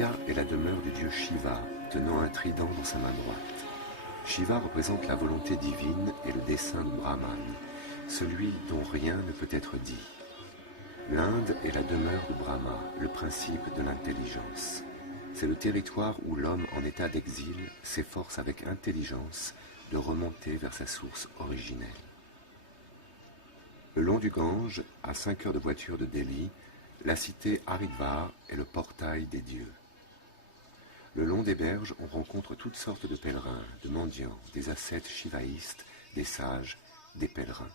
Surya est la demeure du dieu Shiva, tenant un trident dans sa main droite. Shiva représente la volonté divine et le dessein de Brahman, celui dont rien ne peut être dit. L'Inde est la demeure de Brahma, le principe de l'intelligence. C'est le territoire où l'homme en état d'exil s'efforce avec intelligence de remonter vers sa source originelle. Le long du Gange, à 5 heures de voiture de Delhi, la cité Haridwar est le portail des dieux. Le long des berges, on rencontre toutes sortes de pèlerins, de mendiants, des ascètes shivaïstes, des sages, des pèlerins.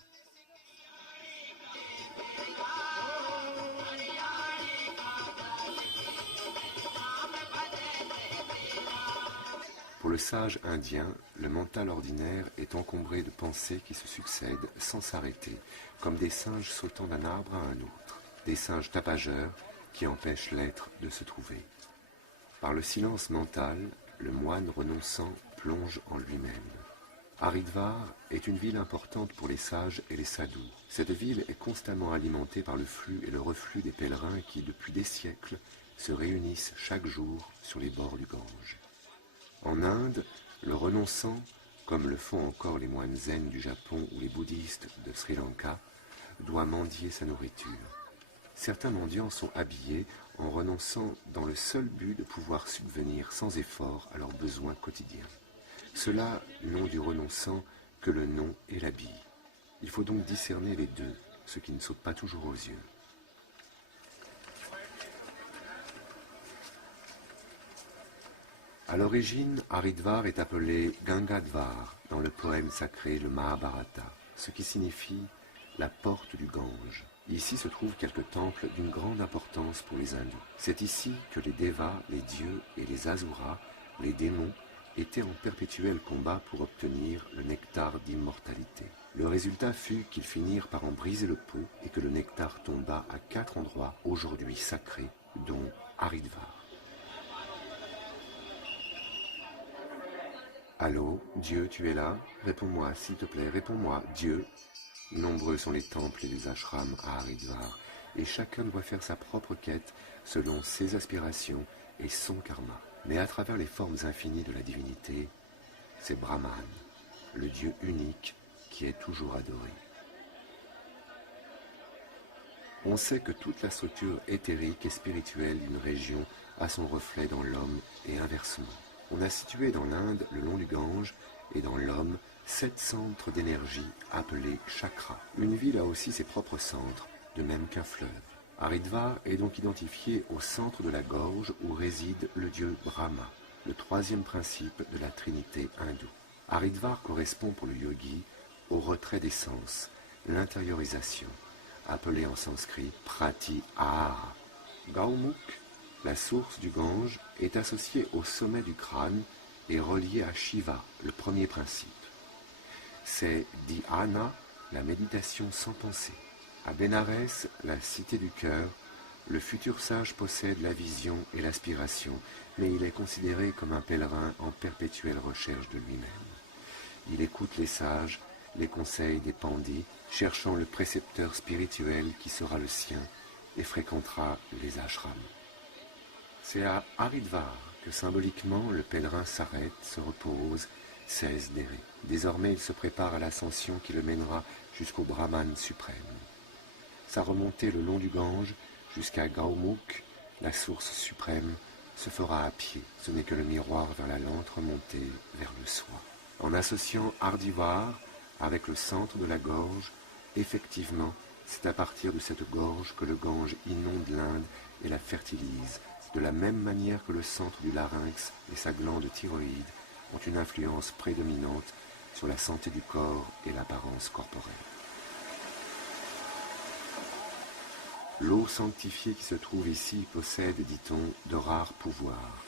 Pour le sage indien, le mental ordinaire est encombré de pensées qui se succèdent sans s'arrêter, comme des singes sautant d'un arbre à un autre, des singes tapageurs qui empêchent l'être de se trouver. Par le silence mental, le moine renonçant plonge en lui-même. Haridwar est une ville importante pour les sages et les sadhus. Cette ville est constamment alimentée par le flux et le reflux des pèlerins qui, depuis des siècles, se réunissent chaque jour sur les bords du Gange. En Inde, le renonçant, comme le font encore les moines zen du Japon ou les bouddhistes de Sri Lanka, doit mendier sa nourriture. Certains mendiants sont habillés en renonçant dans le seul but de pouvoir subvenir sans effort à leurs besoins quotidiens. Ceux-là n'ont du renonçant que le nom et l'habit. Il faut donc discerner les deux, ce qui ne saute pas toujours aux yeux. À l'origine, Haridwar est appelé Gangadvar dans le poème sacré le Mahabharata, ce qui signifie la porte du Gange. Ici se trouvent quelques temples d'une grande importance pour les hindous. C'est ici que les Devas, les dieux et les Asuras, les démons, étaient en perpétuel combat pour obtenir le nectar d'immortalité. Le résultat fut qu'ils finirent par en briser le pot et que le nectar tomba à 4 endroits aujourd'hui sacrés, dont Haridwar. Allô, Dieu, tu es là? Réponds-moi, s'il te plaît, réponds-moi, Dieu. Nombreux sont les temples et les ashrams à Haridwar, et chacun doit faire sa propre quête selon ses aspirations et son karma. Mais à travers les formes infinies de la divinité, c'est Brahman, le Dieu unique qui est toujours adoré. On sait que toute la structure éthérique et spirituelle d'une région a son reflet dans l'homme et inversement. On a situé dans l'Inde, le long du Gange, et dans l'homme, 7 centres d'énergie appelés chakras. Une ville a aussi ses propres centres, de même qu'un fleuve. Haridwar est donc identifié au centre de la gorge où réside le dieu Brahma, le 3e principe de la trinité hindoue. Haridwar correspond pour le yogi au retrait des sens, l'intériorisation, appelée en sanskrit pratyahara. Gaumukh, la source du Gange, est associée au sommet du crâne et reliée à Shiva, le 1er principe. C'est dhyana, la méditation sans pensée. À Bénarès, la cité du cœur, le futur sage possède la vision et l'aspiration, mais il est considéré comme un pèlerin en perpétuelle recherche de lui-même. Il écoute les sages, les conseils des pandits, cherchant le précepteur spirituel qui sera le sien et fréquentera les ashrams. C'est à Haridwar que symboliquement le pèlerin s'arrête, se repose, cesse d'errer. Désormais il se prépare à l'ascension qui le mènera jusqu'au Brahman suprême. Sa remontée le long du Gange jusqu'à Gaumukh, la source suprême, se fera à pied. Ce n'est que le miroir vers la lente remontée vers le soi. En associant Haridwar avec le centre de la gorge, effectivement, c'est à partir de cette gorge que le Gange inonde l'Inde et la fertilise, de la même manière que le centre du larynx et sa glande thyroïde ont une influence prédominante sur la santé du corps et l'apparence corporelle. L'eau sanctifiée qui se trouve ici possède, dit-on, de rares pouvoirs.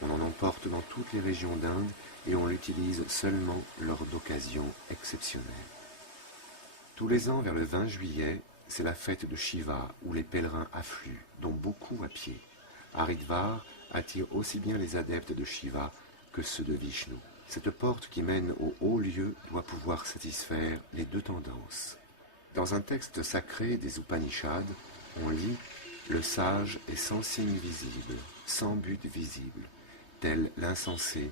On en emporte dans toutes les régions d'Inde et on l'utilise seulement lors d'occasions exceptionnelles. Tous les ans, vers le 20 juillet, c'est la fête de Shiva où les pèlerins affluent, dont beaucoup à pied. Haridwar attire aussi bien les adeptes de Shiva que ceux de Vishnu. Cette porte qui mène au haut lieu doit pouvoir satisfaire les deux tendances. Dans un texte sacré des Upanishads, on lit « Le sage est sans signe visible, sans but visible, tel l'insensé,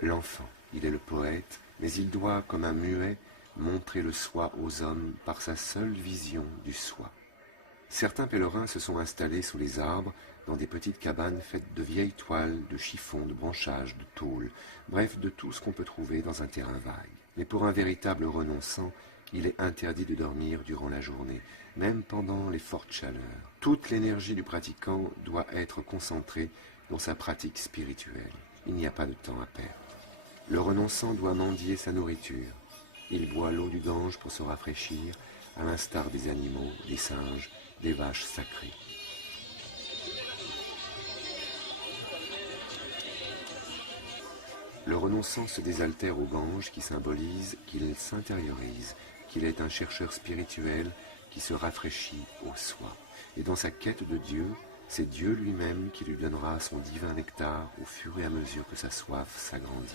l'enfant. Il est le poète, mais il doit, comme un muet, montrer le soi aux hommes par sa seule vision du soi. Certains pèlerins se sont installés sous les arbres, dans des petites cabanes faites de vieilles toiles, de chiffons, de branchages, de tôles, bref, de tout ce qu'on peut trouver dans un terrain vague. Mais pour un véritable renonçant, il est interdit de dormir durant la journée, même pendant les fortes chaleurs. Toute l'énergie du pratiquant doit être concentrée dans sa pratique spirituelle. Il n'y a pas de temps à perdre. Le renonçant doit mendier sa nourriture. Il boit l'eau du Gange pour se rafraîchir, à l'instar des animaux, des singes, des vaches sacrées. Le renonçant se désaltère au Gange qui symbolise qu'il s'intériorise, qu'il est un chercheur spirituel qui se rafraîchit au soi. Et dans sa quête de Dieu, c'est Dieu lui-même qui lui donnera son divin nectar au fur et à mesure que sa soif s'agrandit.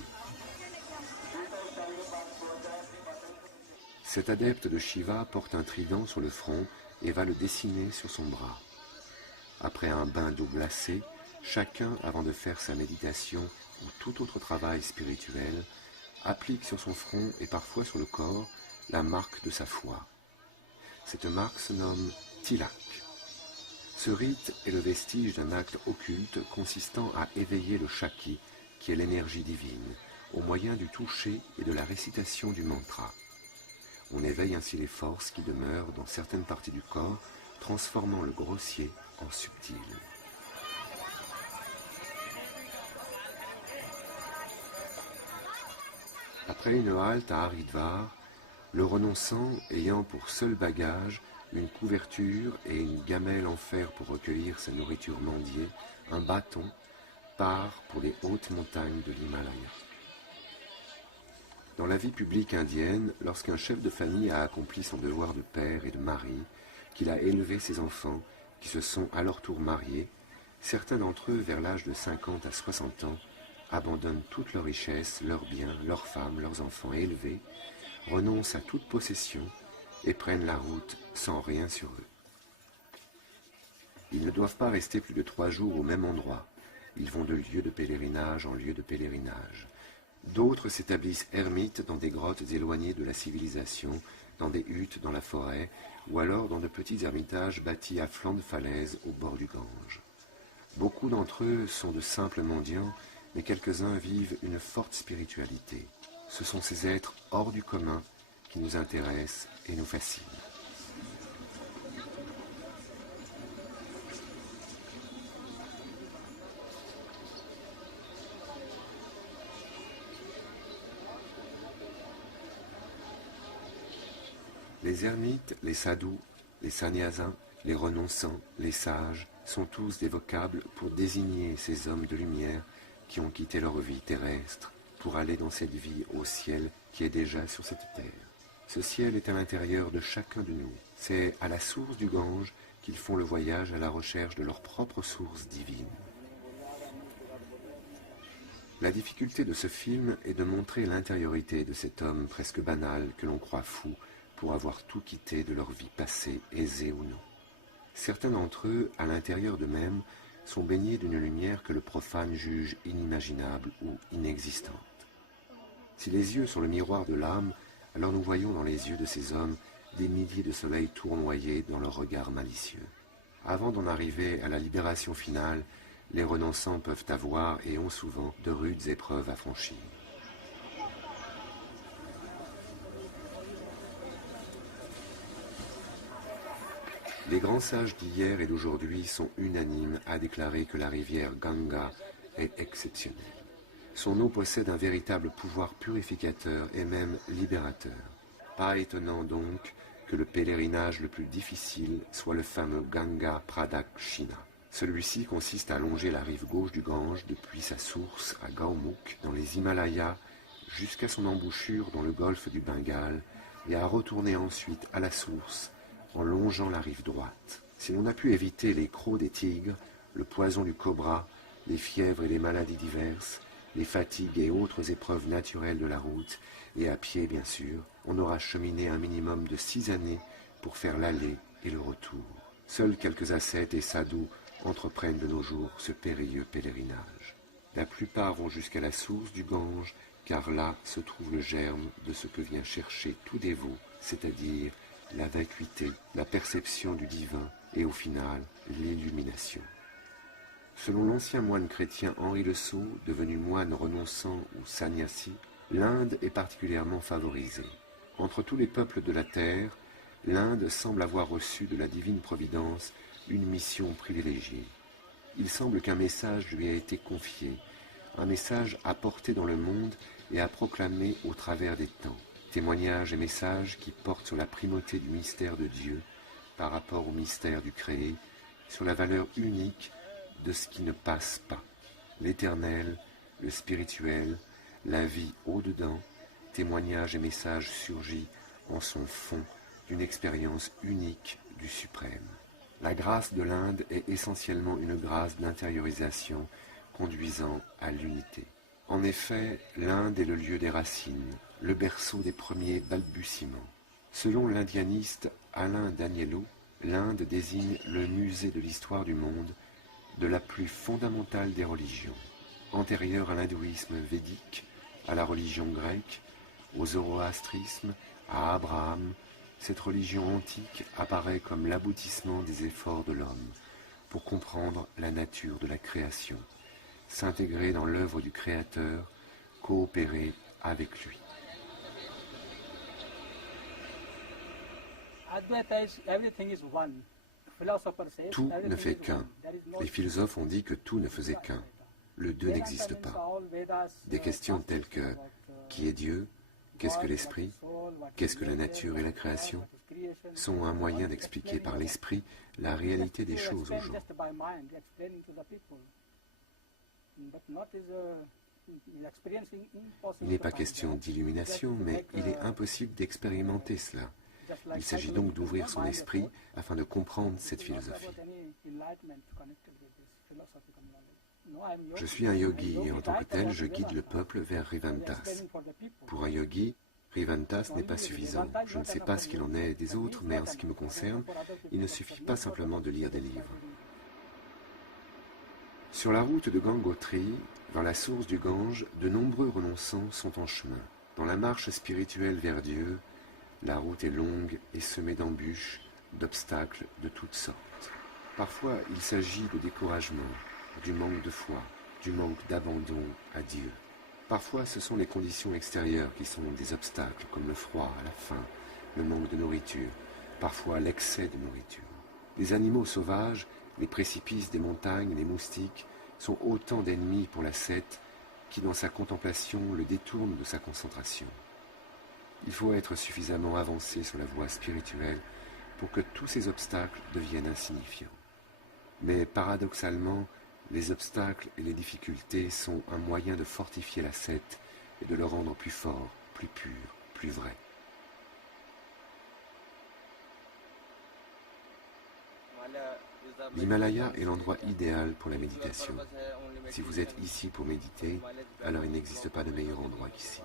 Cet adepte de Shiva porte un trident sur le front et va le dessiner sur son bras. Après un bain d'eau glacée, chacun, avant de faire sa méditation ou tout autre travail spirituel, applique sur son front et parfois sur le corps la marque de sa foi. Cette marque se nomme tilak. Ce rite est le vestige d'un acte occulte consistant à éveiller le Shakti, qui est l'énergie divine, au moyen du toucher et de la récitation du mantra. On éveille ainsi les forces qui demeurent dans certaines parties du corps, transformant le grossier en subtil. Après une halte à Haridwar, le renonçant, ayant pour seul bagage une couverture et une gamelle en fer pour recueillir sa nourriture mendiée, un bâton, part pour les hautes montagnes de l'Himalaya. Dans la vie publique indienne, lorsqu'un chef de famille a accompli son devoir de père et de mari, qu'il a élevé ses enfants, qui se sont à leur tour mariés, certains d'entre eux, vers l'âge de 50 à 60 ans, abandonnent toute leur richesse, leurs biens, leurs femmes, leurs enfants élevés, renoncent à toute possession et prennent la route sans rien sur eux. Ils ne doivent pas rester plus de 3 jours au même endroit. Ils vont de lieu de pèlerinage en lieu de pèlerinage. D'autres s'établissent ermites dans des grottes éloignées de la civilisation, dans des huttes dans la forêt, ou alors dans de petits ermitages bâtis à flanc de falaise au bord du Gange. Beaucoup d'entre eux sont de simples mendiants, mais quelques-uns vivent une forte spiritualité. Ce sont ces êtres hors du commun qui nous intéressent et nous fascinent. Les ermites, les sadhus, les sannyasins, les renonçants, les sages sont tous des vocables pour désigner ces hommes de lumière qui ont quitté leur vie terrestre pour aller dans cette vie au ciel qui est déjà sur cette terre. Ce ciel est à l'intérieur de chacun de nous. C'est à la source du Gange qu'ils font le voyage à la recherche de leur propre source divine. La difficulté de ce film est de montrer l'intériorité de cet homme presque banal que l'on croit fou pour avoir tout quitté de leur vie passée, aisée ou non. Certains d'entre eux, à l'intérieur d'eux-mêmes, sont baignés d'une lumière que le profane juge inimaginable ou inexistante. Si les yeux sont le miroir de l'âme, alors nous voyons dans les yeux de ces hommes des milliers de soleils tournoyés dans leur regard malicieux. Avant d'en arriver à la libération finale, les renonçants peuvent avoir et ont souvent de rudes épreuves à franchir. Les grands sages d'hier et d'aujourd'hui sont unanimes à déclarer que la rivière Ganga est exceptionnelle. Son eau possède un véritable pouvoir purificateur et même libérateur. Pas étonnant donc que le pèlerinage le plus difficile soit le fameux Ganga Pradakshina. Celui-ci consiste à longer la rive gauche du Gange depuis sa source à Gaumukh dans les Himalayas jusqu'à son embouchure dans le golfe du Bengale et à retourner ensuite à la source en longeant la rive droite. Si l'on a pu éviter les crocs des tigres, le poison du cobra, les fièvres et les maladies diverses, les fatigues et autres épreuves naturelles de la route, et à pied bien sûr, on aura cheminé un minimum de 6 années pour faire l'aller et le retour. Seuls quelques ascètes et sadhus entreprennent de nos jours ce périlleux pèlerinage. La plupart vont jusqu'à la source du Gange, car là se trouve le germe de ce que vient chercher tout dévot, c'est-à-dire la vacuité, la perception du divin et au final l'illumination. Selon l'ancien moine chrétien Henri le Sceau, devenu moine renonçant ou sannyasi, l'Inde est particulièrement favorisée. Entre tous les peuples de la terre, l'Inde semble avoir reçu de la divine providence une mission privilégiée. Il semble qu'un message lui a été confié, un message à porter dans le monde et à proclamer au travers des temps. Témoignages et messages qui portent sur la primauté du mystère de Dieu par rapport au mystère du créé, sur la valeur unique de ce qui ne passe pas, l'éternel, le spirituel, la vie au-dedans, témoignages et messages surgis en son fond d'une expérience unique du suprême. La grâce de l'Inde est essentiellement une grâce d'intériorisation conduisant à l'unité. En effet, l'Inde est le lieu des racines, le berceau des premiers balbutiements. Selon l'indianiste Alain Daniello, l'Inde désigne le musée de l'histoire du monde, de la plus fondamentale des religions, antérieure à l'hindouisme védique, à la religion grecque, au zoroastrisme, à Abraham. Cette religion antique apparaît comme l'aboutissement des efforts de l'homme pour comprendre la nature de la création, s'intégrer dans l'œuvre du Créateur, coopérer avec lui. Tout ne fait qu'un. Les philosophes ont dit que tout ne faisait qu'un. Le deux n'existe pas. Des questions telles que qui est Dieu, qu'est-ce que l'esprit, qu'est-ce que la nature et la création, sont un moyen d'expliquer par l'esprit la réalité des choses aux gens. Il n'est pas question d'illumination, mais il est impossible d'expérimenter cela. Il s'agit donc d'ouvrir son esprit afin de comprendre cette philosophie. Je suis un yogi et en tant que tel, je guide le peuple vers Rivantas. Pour un yogi, Rivantas n'est pas suffisant. Je ne sais pas ce qu'il en est des autres, mais en ce qui me concerne, il ne suffit pas simplement de lire des livres. Sur la route de Gangotri, dans la source du Gange, de nombreux renonçants sont en chemin. Dans la marche spirituelle vers Dieu, la route est longue et semée d'embûches, d'obstacles de toutes sortes. Parfois, il s'agit de découragement, du manque de foi, du manque d'abandon à Dieu. Parfois, ce sont les conditions extérieures qui sont des obstacles, comme le froid, la faim, le manque de nourriture, parfois l'excès de nourriture. Les animaux sauvages, les précipices des montagnes, les moustiques, sont autant d'ennemis pour l'ascète qui, dans sa contemplation, le détourne de sa concentration. Il faut être suffisamment avancé sur la voie spirituelle pour que tous ces obstacles deviennent insignifiants. Mais paradoxalement, les obstacles et les difficultés sont un moyen de fortifier l'ascète et de le rendre plus fort, plus pur, plus vrai. L'Himalaya est l'endroit idéal pour la méditation. Si vous êtes ici pour méditer, alors il n'existe pas de meilleur endroit qu'ici.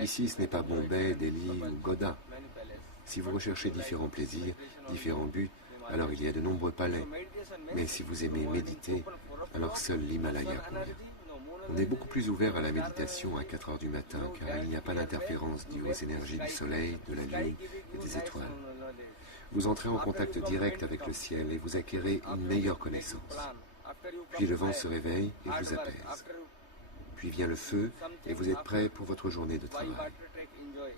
Ici, ce n'est pas Bombay, Delhi ou Godha. Si vous recherchez différents plaisirs, différents buts, alors il y a de nombreux palais. Mais si vous aimez méditer, alors seul l'Himalaya convient. On est beaucoup plus ouvert à la méditation à 4 heures du matin, car il n'y a pas d'interférence due aux énergies du soleil, de la lune et des étoiles. Vous entrez en contact direct avec le ciel et vous acquérez une meilleure connaissance. Puis le vent se réveille et vous apaise. Puis vient le feu et vous êtes prêt pour votre journée de travail.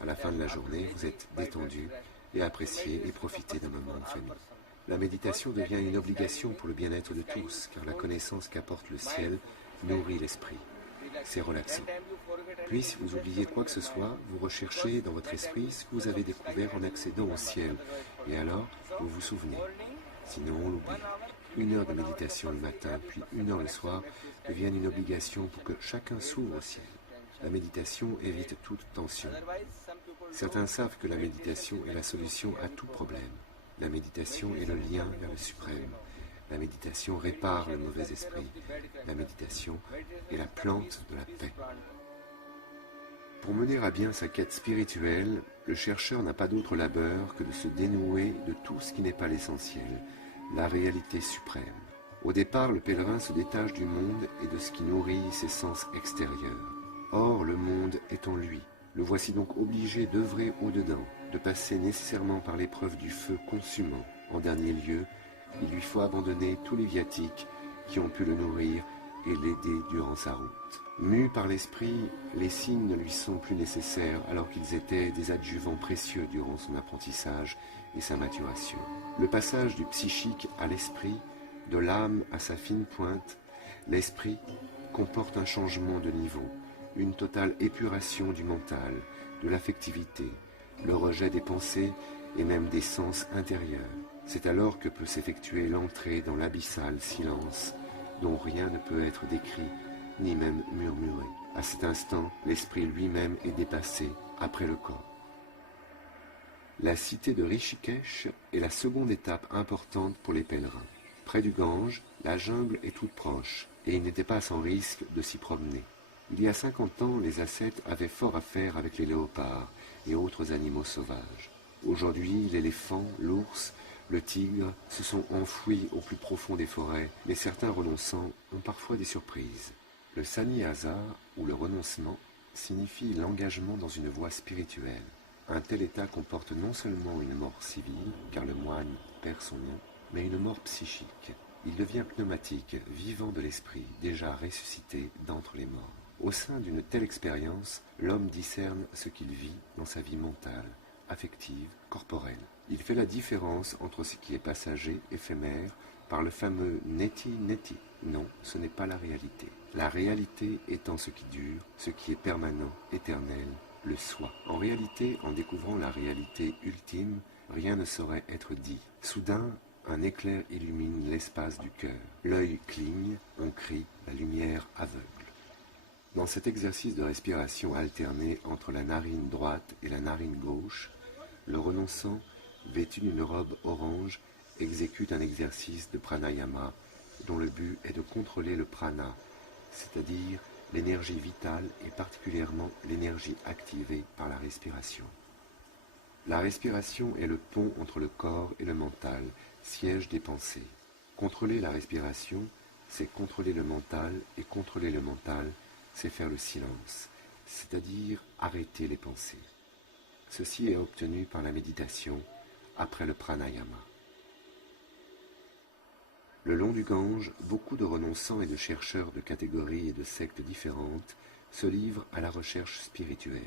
À la fin de la journée, vous êtes détendu et appréciez et profitez d'un moment en famille. La méditation devient une obligation pour le bien-être de tous, car la connaissance qu'apporte le ciel nourrit l'esprit. C'est relaxant. Puis, si vous oubliez quoi que ce soit, vous recherchez dans votre esprit ce que vous avez découvert en accédant au ciel, et alors vous vous souvenez. Sinon, on l'oublie. 1 heure de méditation le matin, puis 1 heure le soir, deviennent une obligation pour que chacun s'ouvre au ciel. La méditation évite toute tension. Certains savent que la méditation est la solution à tout problème. La méditation est le lien vers le suprême. La méditation répare le mauvais esprit. La méditation est la plante de la paix. Pour mener à bien sa quête spirituelle, le chercheur n'a pas d'autre labeur que de se dénouer de tout ce qui n'est pas l'essentiel, la réalité suprême. Au départ, le pèlerin se détache du monde et de ce qui nourrit ses sens extérieurs. Or, le monde est en lui. Le voici donc obligé d'œuvrer au-dedans, de passer nécessairement par l'épreuve du feu consumant. En dernier lieu, il lui faut abandonner tous les viatiques qui ont pu le nourrir et l'aider durant sa route. Mu par l'esprit, les signes ne lui sont plus nécessaires alors qu'ils étaient des adjuvants précieux durant son apprentissage et sa maturation. Le passage du psychique à l'esprit, de l'âme à sa fine pointe, l'esprit comporte un changement de niveau, une totale épuration du mental, de l'affectivité, le rejet des pensées et même des sens intérieurs. C'est alors que peut s'effectuer l'entrée dans l'abyssal silence dont rien ne peut être décrit ni même murmuré. À cet instant, l'esprit lui-même est dépassé après le corps. La cité de Rishikesh est la seconde étape importante pour les pèlerins. Près du Gange, la jungle est toute proche et il n'était pas sans risque de s'y promener. Il y a 50 ans, les ascètes avaient fort à faire avec les léopards et autres animaux sauvages. Aujourd'hui, l'éléphant, l'ours, le tigre se sont enfouis au plus profond des forêts, mais certains renonçants ont parfois des surprises. Le sannyasa, ou le renoncement, signifie l'engagement dans une voie spirituelle. Un tel état comporte non seulement une mort civile, car le moine perd son nom, mais une mort psychique. Il devient pneumatique, vivant de l'esprit, déjà ressuscité d'entre les morts. Au sein d'une telle expérience, l'homme discerne ce qu'il vit dans sa vie mentale, affective, corporelle. Il fait la différence entre ce qui est passager, éphémère, par le fameux neti-neti. Non, ce n'est pas la réalité. La réalité étant ce qui dure, ce qui est permanent, éternel, le soi. En réalité, en découvrant la réalité ultime, rien ne saurait être dit. Soudain, un éclair illumine l'espace du cœur. L'œil cligne, on crie, la lumière aveugle. Dans cet exercice de respiration alternée entre la narine droite et la narine gauche, le renonçant, vêtu d'une robe orange, exécute un exercice de pranayama dont le but est de contrôler le prana, c'est-à-dire l'énergie vitale et particulièrement l'énergie activée par la respiration. La respiration est le pont entre le corps et le mental, siège des pensées. Contrôler la respiration, c'est contrôler le mental, et contrôler le mental, c'est faire le silence, c'est-à-dire arrêter les pensées. Ceci est obtenu par la méditation après le pranayama. Le long du Gange, beaucoup de renonçants et de chercheurs de catégories et de sectes différentes se livrent à la recherche spirituelle.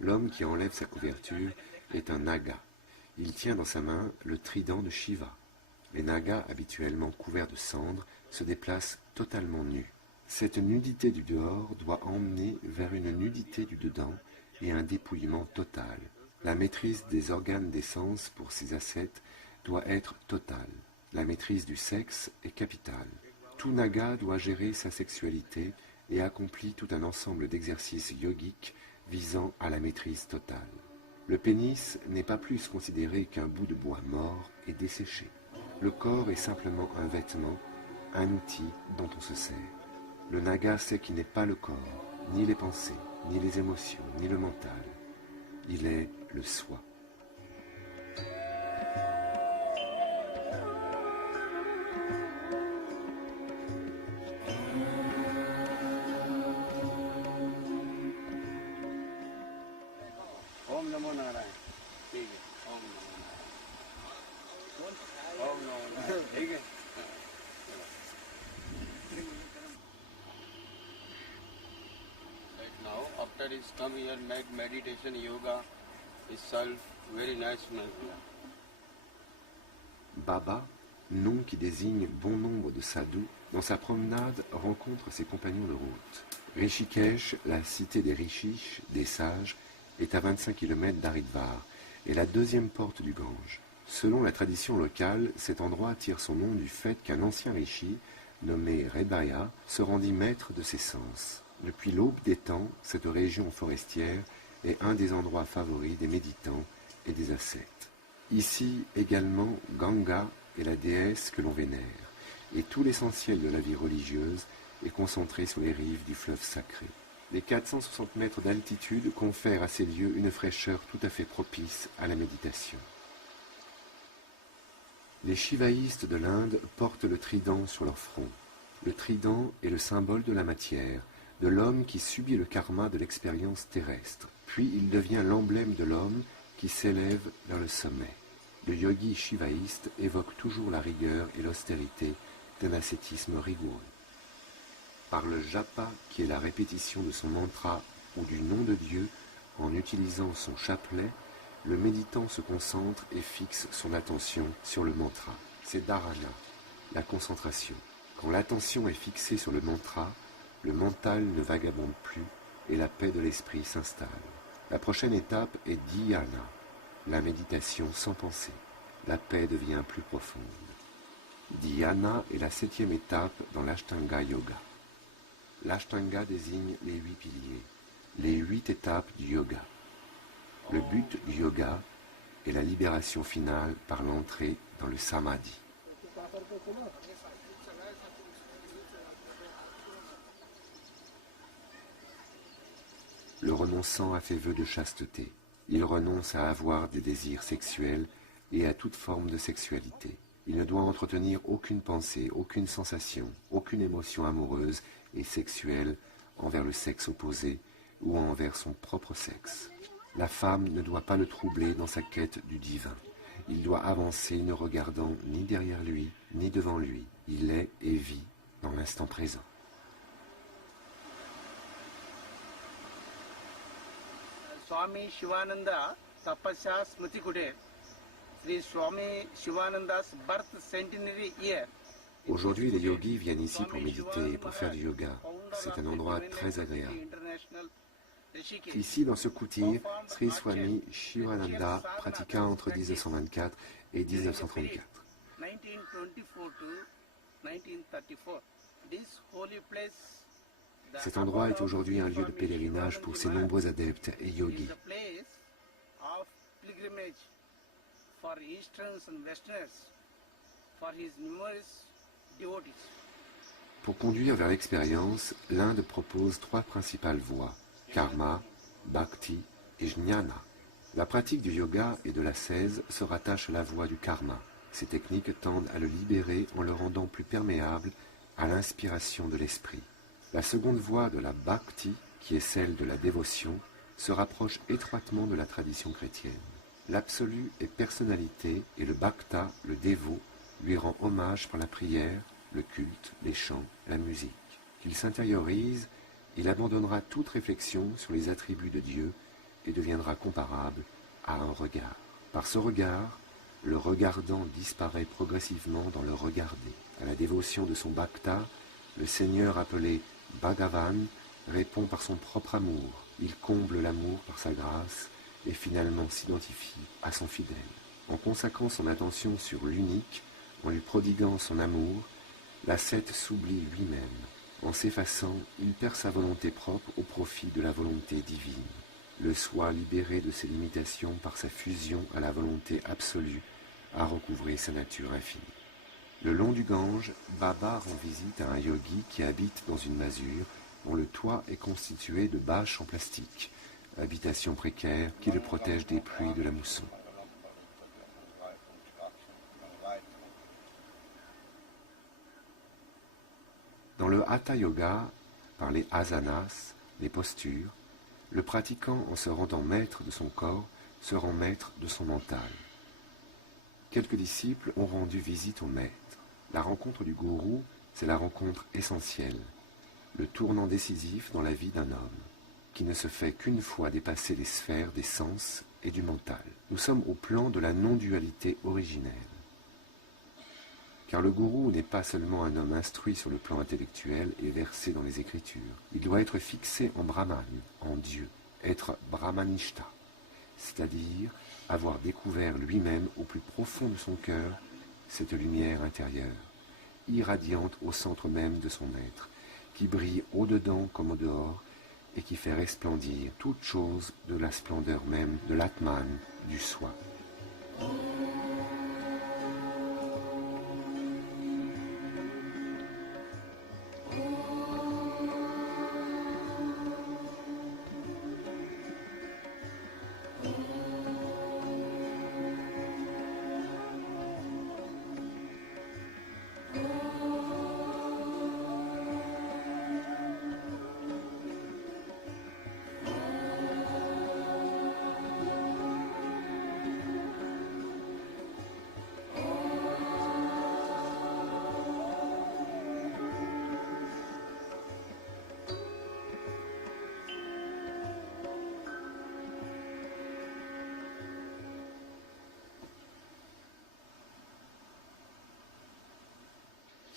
L'homme qui enlève sa couverture est un naga. Il tient dans sa main le trident de Shiva. Les nagas, habituellement couverts de cendres, se déplacent totalement nus. Cette nudité du dehors doit emmener vers une nudité du dedans et un dépouillement total. La maîtrise des organes des sens pour ces ascètes doit être totale. La maîtrise du sexe est capitale. Tout naga doit gérer sa sexualité et accomplit tout un ensemble d'exercices yogiques visant à la maîtrise totale. Le pénis n'est pas plus considéré qu'un bout de bois mort et desséché. Le corps est simplement un vêtement, un outil dont on se sert. Le naga sait qu'il n'est pas le corps, ni les pensées, ni les émotions, ni le mental. Il est le soi. Om Namo Narayana. ठीक है. Om Namo Narayana. Om Namo Narayana. ठीक है. Right now, after he's come here, make meditation, yoga, itself very nice man. Baba, nom qui désigne bon nombre de sadhus, dans sa promenade rencontre ses compagnons de route. Rishikesh, la cité des rishis, des sages, est à 25 km d'Haridwar et la deuxième porte du Gange. Selon la tradition locale, cet endroit tire son nom du fait qu'un ancien rishi, nommé Rebaya, se rendit maître de ses sens. Depuis l'aube des temps, cette région forestière est un des endroits favoris des méditants et des ascètes. Ici également, Ganga est la déesse que l'on vénère, et tout l'essentiel de la vie religieuse est concentré sur les rives du fleuve sacré. Les 460 mètres d'altitude confèrent à ces lieux une fraîcheur tout à fait propice à la méditation. Les shivaïstes de l'Inde portent le trident sur leur front. Le trident est le symbole de la matière, de l'homme qui subit le karma de l'expérience terrestre. Puis il devient l'emblème de l'homme qui s'élève vers le sommet. Le yogi shivaïste évoque toujours la rigueur et l'austérité d'un ascétisme rigoureux. Par le japa, qui est la répétition de son mantra ou du nom de Dieu, en utilisant son chapelet, le méditant se concentre et fixe son attention sur le mantra. C'est dharana, la concentration. Quand l'attention est fixée sur le mantra, le mental ne vagabonde plus et la paix de l'esprit s'installe. La prochaine étape est dhyana, la méditation sans pensée. La paix devient plus profonde. Dhyana est la 7e étape dans l'Ashtanga Yoga. L'Ashtanga désigne les 8 piliers, les 8 étapes du yoga. Le but du yoga est la libération finale par l'entrée dans le samadhi. Le renonçant a fait vœu de chasteté. Il renonce à avoir des désirs sexuels et à toute forme de sexualité. Il ne doit entretenir aucune pensée, aucune sensation, aucune émotion amoureuse et sexuelle envers le sexe opposé ou envers son propre sexe. La femme ne doit pas le troubler dans sa quête du divin. Il doit avancer ne regardant ni derrière lui, ni devant lui. Il est et vit dans l'instant présent. Swami Shivananda Tapasya Smriti Kutir, Sri Swami Shivananda's birth centenary year. Aujourd'hui, les yogis viennent ici pour méditer et pour faire du yoga. C'est un endroit très agréable. Ici, dans ce kutir, Sri Swami Shivananda pratiqua entre 1924 et 1934. Cet endroit est aujourd'hui un lieu de pèlerinage pour ses nombreux adeptes et yogis. Pour conduire vers l'expérience, l'Inde propose 3 principales voies, karma, bhakti et jnana. La pratique du yoga et de l'ascèse se rattache à la voie du karma. Ces techniques tendent à le libérer en le rendant plus perméable à l'inspiration de l'esprit. La seconde voie de la bhakti, qui est celle de la dévotion, se rapproche étroitement de la tradition chrétienne. L'absolu est personnalité et le bhakta, le dévot, lui rend hommage par la prière, le culte, les chants, la musique. Qu'il s'intériorise, il abandonnera toute réflexion sur les attributs de Dieu et deviendra comparable à un regard. Par ce regard, le regardant disparaît progressivement dans le regarder. À la dévotion de son bhakta, le Seigneur appelé Bhagavan répond par son propre amour. Il comble l'amour par sa grâce et finalement s'identifie à son fidèle. En consacrant son attention sur l'unique, en lui prodiguant son amour, l'ascète s'oublie lui-même. En s'effaçant, il perd sa volonté propre au profit de la volonté divine. Le soi libéré de ses limitations par sa fusion à la volonté absolue a recouvré sa nature infinie. Le long du Gange, Baba rend visite à un yogi qui habite dans une masure dont le toit est constitué de bâches en plastique, habitation précaire qui le protège des pluies de la mousson. Dans le Hatha Yoga, par les asanas, les postures, le pratiquant, en se rendant maître de son corps, se rend maître de son mental. Quelques disciples ont rendu visite au maître. La rencontre du gourou, c'est la rencontre essentielle, le tournant décisif dans la vie d'un homme, qui ne se fait qu'une fois dépasser les sphères des sens et du mental. Nous sommes au plan de la non-dualité originelle. Car le gourou n'est pas seulement un homme instruit sur le plan intellectuel et versé dans les Écritures. Il doit être fixé en Brahman, en Dieu, être Brahmanishta, c'est-à-dire avoir découvert lui-même au plus profond de son cœur cette lumière intérieure, irradiante au centre même de son être, qui brille au-dedans comme au dehors et qui fait resplendir toute chose de la splendeur même de l'Atman, du soi.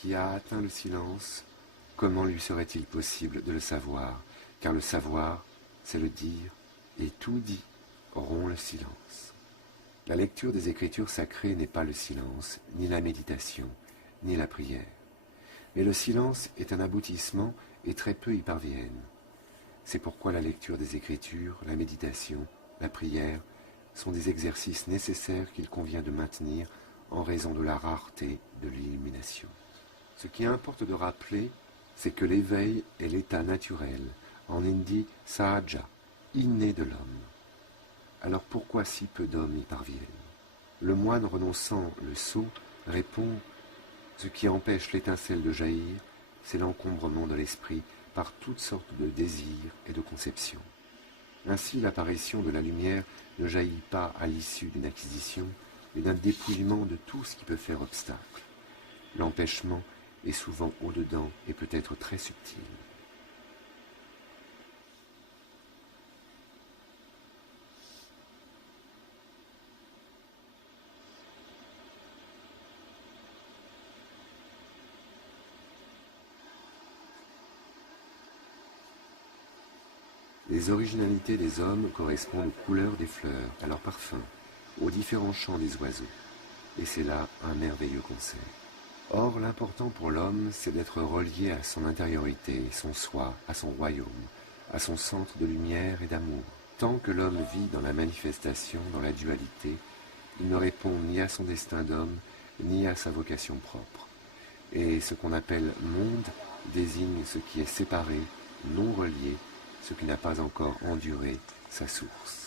qui a atteint le silence, comment lui serait-il possible de le savoir? Car le savoir, c'est le dire, et tout dit rompt le silence. La lecture des Écritures sacrées n'est pas le silence, ni la méditation, ni la prière. Mais le silence est un aboutissement et très peu y parviennent. C'est pourquoi la lecture des Écritures, la méditation, la prière sont des exercices nécessaires qu'il convient de maintenir en raison de la rareté de l'illumination. Ce qui importe de rappeler, c'est que l'éveil est l'état naturel, en hindi sahaja, inné de l'homme. Alors pourquoi si peu d'hommes y parviennent? Le moine renonçant le sceau répond: ce qui empêche l'étincelle de jaillir, c'est l'encombrement de l'esprit par toutes sortes de désirs et de conceptions. Ainsi, l'apparition de la lumière ne jaillit pas à l'issue d'une acquisition, mais d'un dépouillement de tout ce qui peut faire obstacle. L'empêchement est souvent au-dedans et peut être très subtil. Les originalités des hommes correspondent aux couleurs des fleurs, à leurs parfums, aux différents chants des oiseaux. Et c'est là un merveilleux concert. Or, l'important pour l'homme, c'est d'être relié à son intériorité, son soi, à son royaume, à son centre de lumière et d'amour. Tant que l'homme vit dans la manifestation, dans la dualité, il ne répond ni à son destin d'homme, ni à sa vocation propre. Et ce qu'on appelle monde désigne ce qui est séparé, non relié, ce qui n'a pas encore enduré sa source.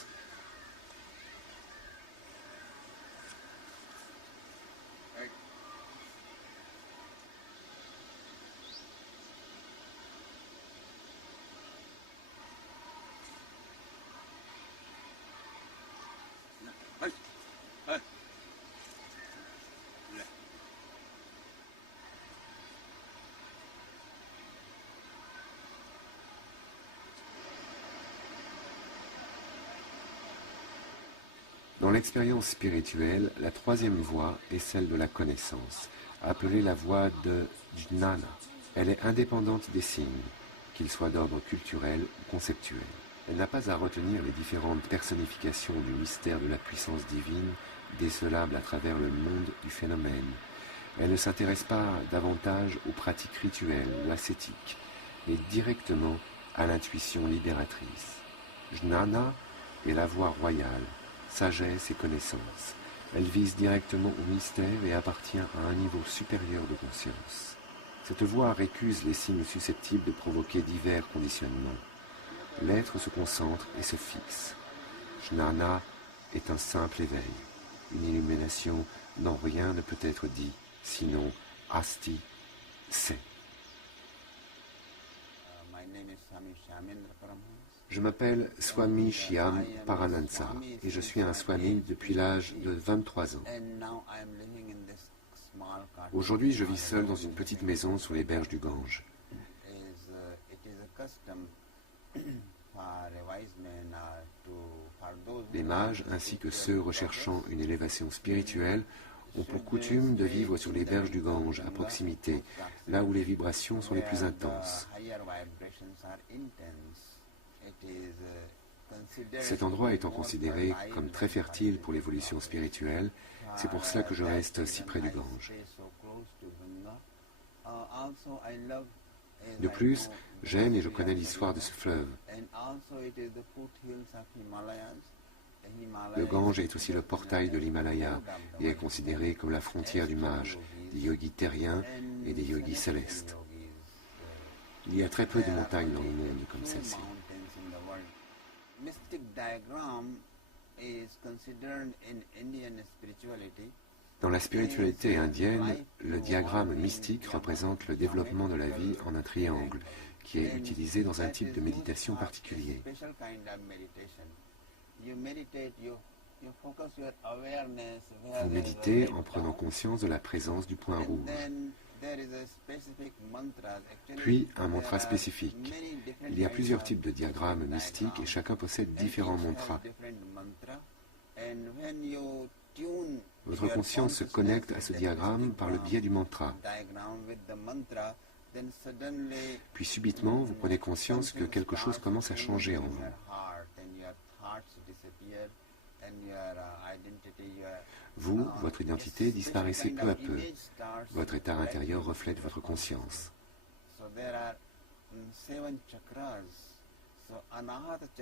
Dans l'expérience spirituelle, la troisième voie est celle de la connaissance, appelée la voie de Jnana. Elle est indépendante des signes, qu'ils soient d'ordre culturel ou conceptuel. Elle n'a pas à retenir les différentes personnifications du mystère de la puissance divine décelable à travers le monde du phénomène. Elle ne s'intéresse pas davantage aux pratiques rituelles ou ascétiques, mais directement à l'intuition libératrice. Jnana est la voie royale, sagesse et connaissance. Elle vise directement au mystère et appartient à un niveau supérieur de conscience. Cette voie récuse les signes susceptibles de provoquer divers conditionnements. L'être se concentre et se fixe. Jnana est un simple éveil, une illumination dont rien ne peut être dit, sinon Asti, c'est. Je m'appelle Swami Shyam Paranansa et je suis un Swami depuis l'âge de 23 ans. Aujourd'hui, je vis seul dans une petite maison sur les berges du Gange. Les mages, ainsi que ceux recherchant une élévation spirituelle, ont pour coutume de vivre sur les berges du Gange, à proximité, là où les vibrations sont les plus intenses. Cet endroit étant considéré comme très fertile pour l'évolution spirituelle, c'est pour cela que je reste si près du Gange. De plus, j'aime et je connais l'histoire de ce fleuve. Le Gange est aussi le portail de l'Himalaya et est considéré comme la frontière du mage, des yogis terriens et des yogis célestes. Il y a très peu de montagnes dans le monde comme celle-ci. Dans la spiritualité indienne, le diagramme mystique représente le développement de la vie en un triangle, qui est utilisé dans un type de méditation particulier. Vous méditez en prenant conscience de la présence du point rouge. Puis un mantra spécifique. Il y a plusieurs types de diagrammes mystiques et chacun possède différents mantras. Votre conscience se connecte à ce diagramme par le biais du mantra. Puis subitement, vous prenez conscience que quelque chose commence à changer en vous. Vous, votre identité, disparaissez peu à peu. Votre état intérieur reflète votre conscience.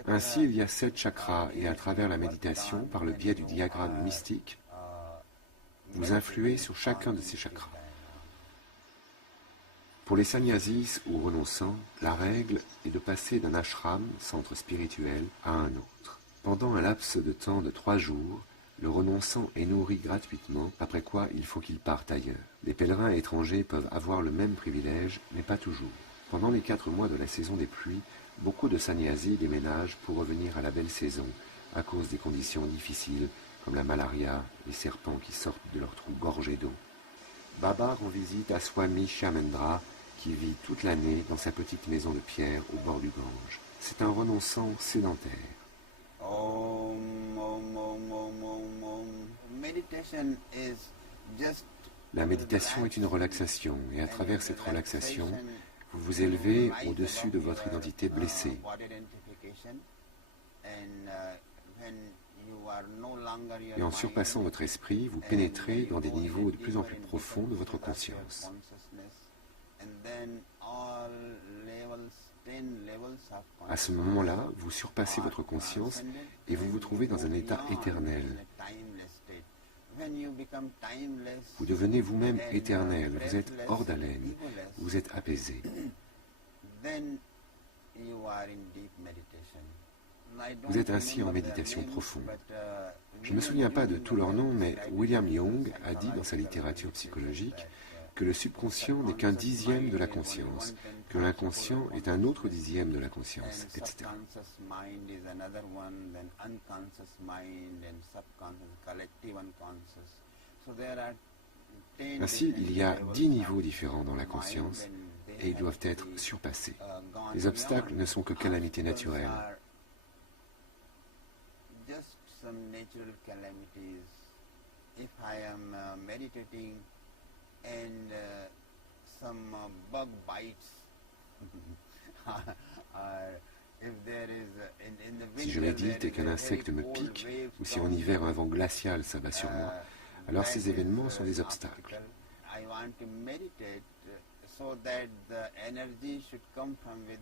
Ainsi, il y a 7 chakras et à travers la méditation, par le biais du diagramme mystique, vous influez sur chacun de ces chakras. Pour les sannyasis ou renonçants, la règle est de passer d'un ashram, centre spirituel, à un autre. Pendant un laps de temps de 3 jours, le renonçant est nourri gratuitement, après quoi il faut qu'il parte ailleurs. Les pèlerins étrangers peuvent avoir le même privilège, mais pas toujours. Pendant les 4 mois de la saison des pluies, beaucoup de sannyasis déménagent pour revenir à la belle saison, à cause des conditions difficiles, comme la malaria, les serpents qui sortent de leurs trous gorgés d'eau. Baba rend visite à Swami Shamendra, qui vit toute l'année dans sa petite maison de pierre au bord du Gange. C'est un renonçant sédentaire. La méditation est une relaxation, et à travers cette relaxation, vous vous élevez au-dessus de votre identité blessée. Et en surpassant votre esprit, vous pénétrez dans des niveaux de plus en plus profonds de votre conscience. À ce moment-là, vous surpassez votre conscience et vous vous trouvez dans un état éternel. Vous devenez vous-même éternel, vous êtes hors d'haleine, vous êtes apaisé. Vous êtes ainsi en méditation profonde. Je ne me souviens pas de tous leurs noms, mais William Young a dit dans sa littérature psychologique que le subconscient n'est qu'un dixième de la conscience, que l'inconscient est un autre dixième de la conscience, etc. Ainsi, il y a 10 niveaux différents dans la conscience et ils doivent être surpassés. Les obstacles ne sont que calamités naturelles. And some bug bites. Si je médite et qu'un insecte me pique, ou si en hiver un vent glacial s'abat sur moi, alors ces événements sont des obstacles.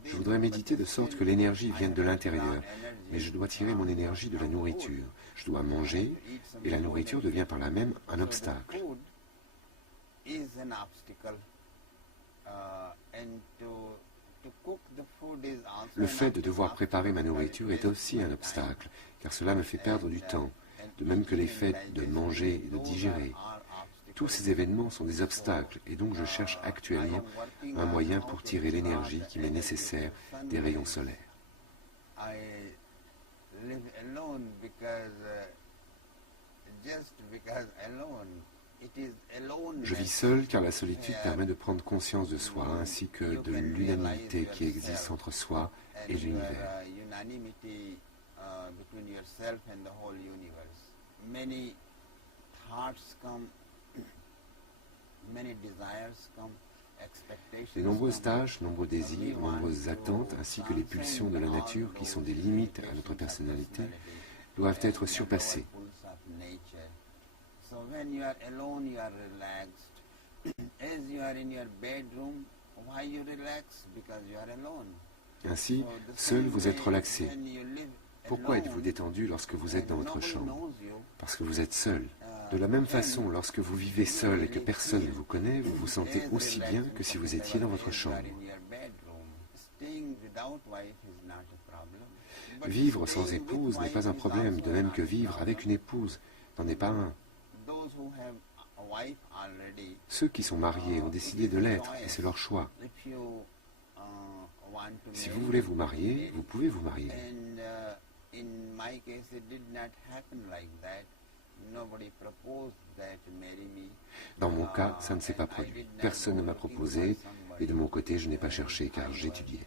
Je voudrais méditer de sorte que l'énergie vienne de l'intérieur, mais je dois tirer mon énergie de la nourriture. Je dois manger, et la nourriture devient par là même un obstacle. Le fait de devoir préparer ma nourriture est aussi un obstacle, car cela me fait perdre du temps, de même que les faits de manger et de digérer. Tous ces événements sont des obstacles, et donc je cherche actuellement un moyen pour tirer l'énergie qui m'est nécessaire des rayons solaires. Je vis seul car la solitude permet de prendre conscience de soi ainsi que de l'unanimité qui existe entre soi et l'univers. Les nombreuses tâches, nombreux désirs, nombreuses attentes ainsi que les pulsions de la nature qui sont des limites à notre personnalité doivent être surpassées. So when you are alone, you are relaxed. As you are in your bedroom, why you relax? Because you are alone. Ainsi, seul vous êtes relaxé. Pourquoi êtes-vous détendu lorsque vous êtes dans votre chambre? Parce que vous êtes seul. De la même façon, lorsque vous vivez seul et que personne ne vous connaît, vous vous sentez aussi bien que si vous étiez dans votre chambre. Vivre sans épouse n'est pas un problème, de même que vivre avec une épouse n'en est pas un. Ceux qui sont mariés ont décidé de l'être et c'est leur choix. Si vous voulez vous marier, vous pouvez vous marier. Dans mon cas, ça ne s'est pas produit. Personne ne m'a proposé et de mon côté, je n'ai pas cherché car j'étudiais.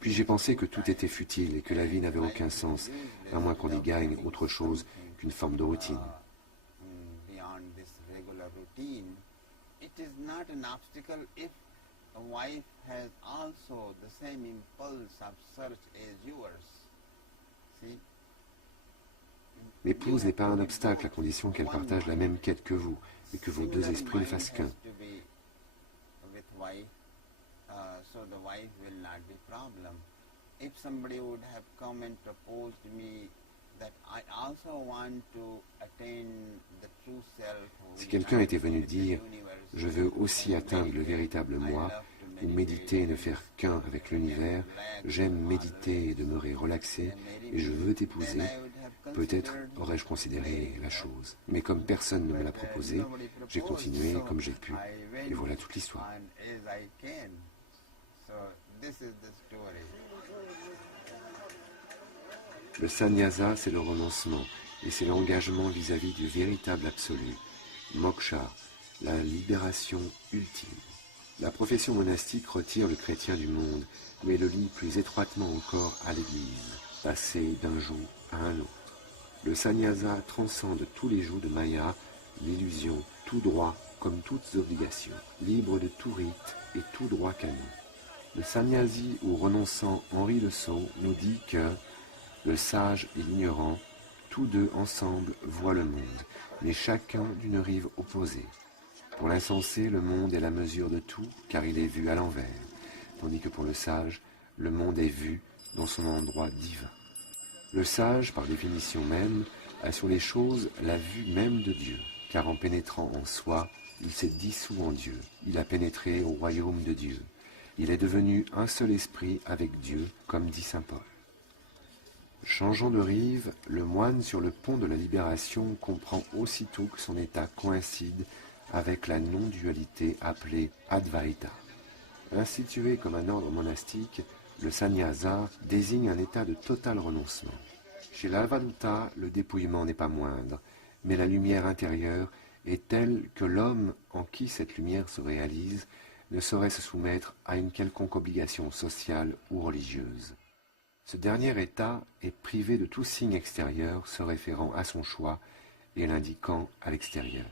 Puis j'ai pensé que tout était futile et que la vie n'avait aucun sens, à moins qu'on y gagne autre chose qu'une forme de routine. Beyond this regular routine, it is not an obstacle if a wife has also the same impulse of search as yours. See? L'épouse n'est pas un obstacle à condition qu'elle partage la même quête que vous et que vos deux esprits ne fassent qu'un. So the wife will not be problem. If somebody would have come and proposed me that I also want to attain the true self. Si quelqu'un était venu dire « Je veux aussi atteindre le véritable moi » ou méditer et ne faire qu'un avec l'univers, j'aime méditer et demeurer relaxé et je veux t'épouser, peut-être aurais-je considéré la chose. Mais comme personne ne me l'a proposé, j'ai continué comme j'ai pu et voilà toute l'histoire. Le sannyasa, c'est le renoncement et c'est l'engagement vis-à-vis du véritable absolu, moksha, la libération ultime. La profession monastique retire le chrétien du monde, mais le lie plus étroitement encore à l'Église, passer d'un joug à un autre. Le sannyasa transcende tous les jougs de Maya, l'illusion, tout droit comme toutes obligations, libre de tout rite et tout droit canon. Le sannyasi ou renonçant Henri Le Sceau nous dit que le sage et l'ignorant, tous deux ensemble voient le monde, mais chacun d'une rive opposée. Pour l'insensé, le monde est la mesure de tout, car il est vu à l'envers, tandis que pour le sage, le monde est vu dans son endroit divin. Le sage, par définition même, a sur les choses la vue même de Dieu, car en pénétrant en soi, il s'est dissous en Dieu, il a pénétré au royaume de Dieu. Il est devenu un seul esprit avec Dieu, comme dit saint Paul. Changeant de rive, le moine sur le pont de la libération comprend aussitôt que son état coïncide avec la non-dualité appelée Advaita. Institué comme un ordre monastique, le sannyasa désigne un état de total renoncement. Chez l'Avaduta, le dépouillement n'est pas moindre, mais la lumière intérieure est telle que l'homme en qui cette lumière se réalise ne saurait se soumettre à une quelconque obligation sociale ou religieuse. Ce dernier état est privé de tout signe extérieur se référant à son choix et l'indiquant à l'extérieur.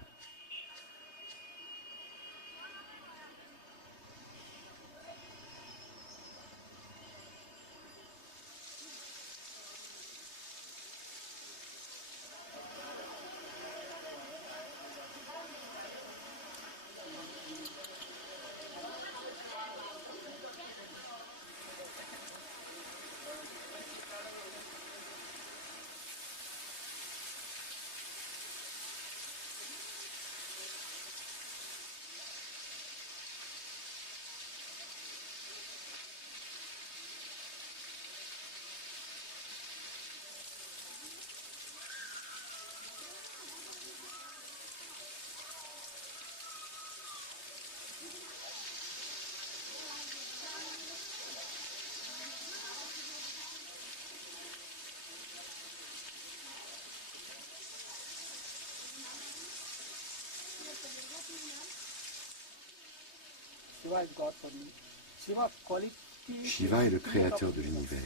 Shiva est le créateur de l'univers.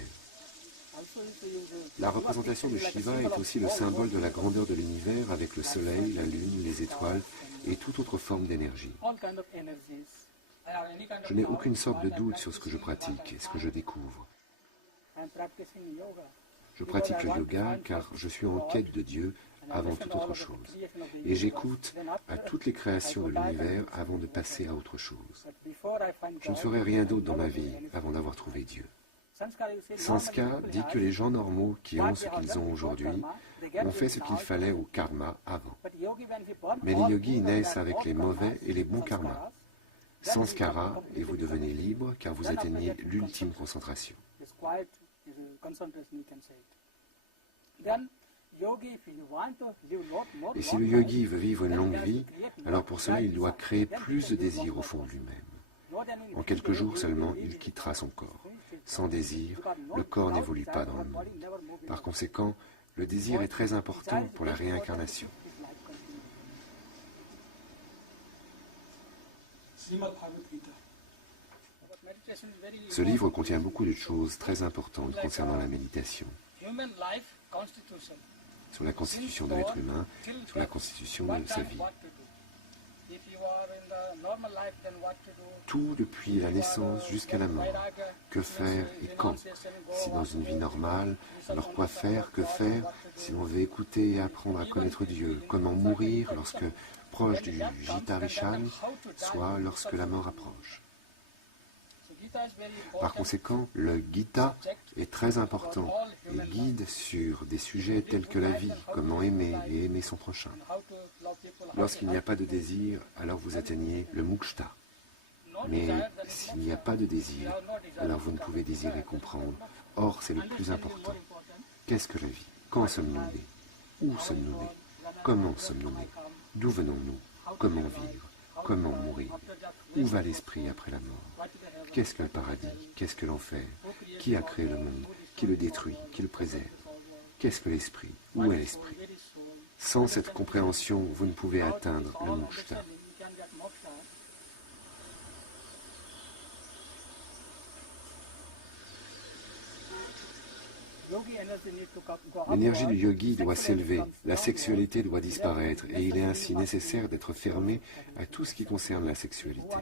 La représentation de Shiva est aussi le symbole de la grandeur de l'univers avec le soleil, la lune, les étoiles et toute autre forme d'énergie. Je n'ai aucune sorte de doute sur ce que je pratique et ce que je découvre. Je pratique le yoga car je suis en quête de Dieu avant toute autre chose. Et j'écoute à toutes les créations de l'univers avant de passer à autre chose. Je ne ferai rien d'autre dans ma vie avant d'avoir trouvé Dieu. Sanskar dit que les gens normaux qui ont ce qu'ils ont aujourd'hui ont fait ce qu'il fallait au karma avant. Mais les yogis naissent avec les mauvais et les bons karmas. Sanskara, et vous devenez libre car vous atteignez l'ultime concentration. Et si le yogi veut vivre une longue vie, alors pour cela il doit créer plus de désir au fond de lui-même. En quelques jours seulement, il quittera son corps. Sans désir, le corps n'évolue pas dans le monde. Par conséquent, le désir est très important pour la réincarnation. Ce livre contient beaucoup de choses très importantes concernant la méditation, sur la constitution de l'être humain, sur la constitution de sa vie. Tout depuis la naissance jusqu'à la mort. Que faire et quand? Si dans une vie normale, alors quoi faire, que faire si l'on veut écouter et apprendre à connaître Dieu? Comment mourir lorsque proche du Gita Rishan, soit lorsque la mort approche? Par conséquent, le Gita est très important et guide sur des sujets tels que la vie, comment aimer et aimer son prochain. Lorsqu'il n'y a pas de désir, alors vous atteignez le mukta. Mais s'il n'y a pas de désir, alors vous ne pouvez désirer comprendre. Or, c'est le plus important. Qu'est-ce que la vie? Quand sommes-nous nés? Où sommes-nous nés? Comment sommes-nous nés? D'où venons-nous? Comment vivre? Comment mourir? Où va l'esprit après la mort? Qu'est-ce que le paradis? Qu'est-ce que l'enfer? Qui a créé le monde? Qui le détruit? Qui le préserve? Qu'est-ce que l'esprit? Où est l'esprit? Sans cette compréhension, vous ne pouvez atteindre le mukta. L'énergie du yogi doit s'élever, la sexualité doit disparaître et il est ainsi nécessaire d'être fermé à tout ce qui concerne la sexualité.